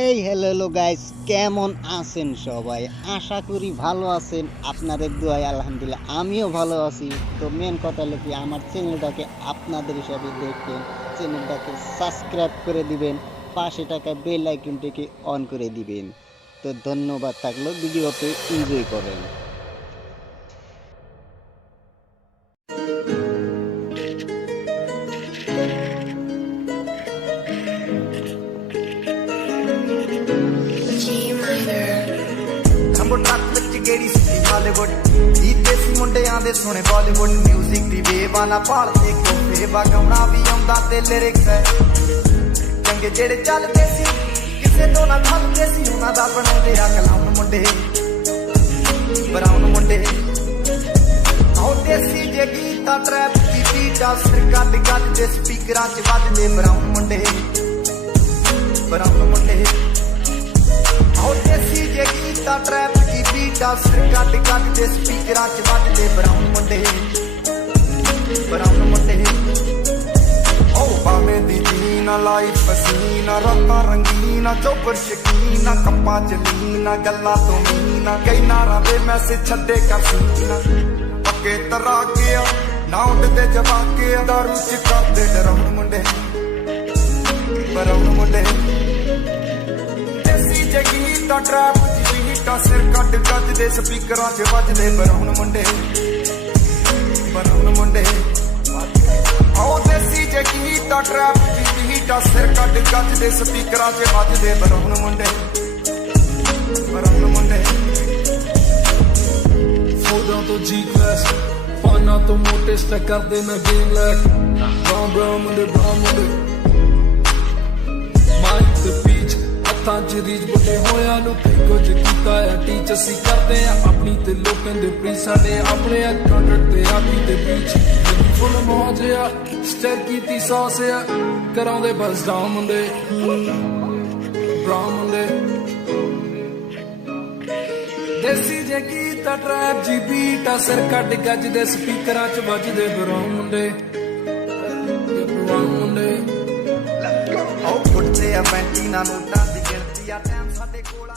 এই hello guys, কেমন আছেন সবাই? আশা করি ভালো আছেন। আপনাদের দোয়ায় আলহামদুলিল্লাহ আমিও ভালো আছি। তো মেন কথা হলো কি, আমার চ্যানেলটাকে আপনাদের হিসাবে দেখবেন, চ্যানেলটাকে সাবস্ক্রাইব করে দিবেন, পাশে থাকা বেল আইকনটিকে অন করে দিবেন। তো ধন্যবাদ থাকলো, ভিডিওতে এনজয় করেন। ट्रक विच गेड़ी सी हालीवुड देसी मुंडियां दे सोने बॉलीवुड म्यूजिक दी वेव आना भाल ते कोफे गाउणा भी आउंदा ते लिरिक्स चंगे जेड़े चलदे सी किसे तो ना थलदे सी उन्हां दा बनाउंदे आ कलाउन मुंडे ब्राउन मुंडे आओ देसी जे गीता ट्रैप दी बीट आ सिर गड गड दे स्पीकरां च वजदे ब्राउन मुंडे आओ देसी जे गीता ट्रैप दी बीट आ सिर गड गड दे स्पीकरां च वजदे ब्राउन मुंडे ओ बावे दी जीना लाइफ पसीना रातां रंगीना चोपर शकीना कप्पां च लीना गल्लां तो मीना कई नारां दे मैसेज छड्डे कर सीना पक्के तरा गया ना उडदे जवा के दारू च करदे डराउन मुंडे ब्राउन मुंडे देसी जे गीता ट्रैप दी बीट आ सिर गड गड दे स्पीकरां च वजदे ब्राउन मुंडे आओ देसी जे गीता ट्रैप दी बीट आ सिर गड गड दे स्पीकरां च वजदे ब्राउन मुंडे फोड़ा तो जी क्लास पाना तो मोटे स्टैक कर देना गेम लैक ब्राउन मुंडे माइक ते पीच हत्थां च रीच बुड्ढे होया नु कुछ कीता है टीच असी करदे आ अपनी ते लोकां दे प्री साडे अपने कंट्रैक्ट ते आपी ते बीच फुल मौज आ स्टर कीती सॉस आ कराउंदे बस डाउन मुंडे ब्राउन मुंडे देसी जे गीता ट्रैप जी बीट आ सिर कट गज दे स्पीकरां च वजदे ब्राउन मुंडे आओ फुटदे आ पैंटी ना नोटां दी गिणती आ टाइम साडे कोल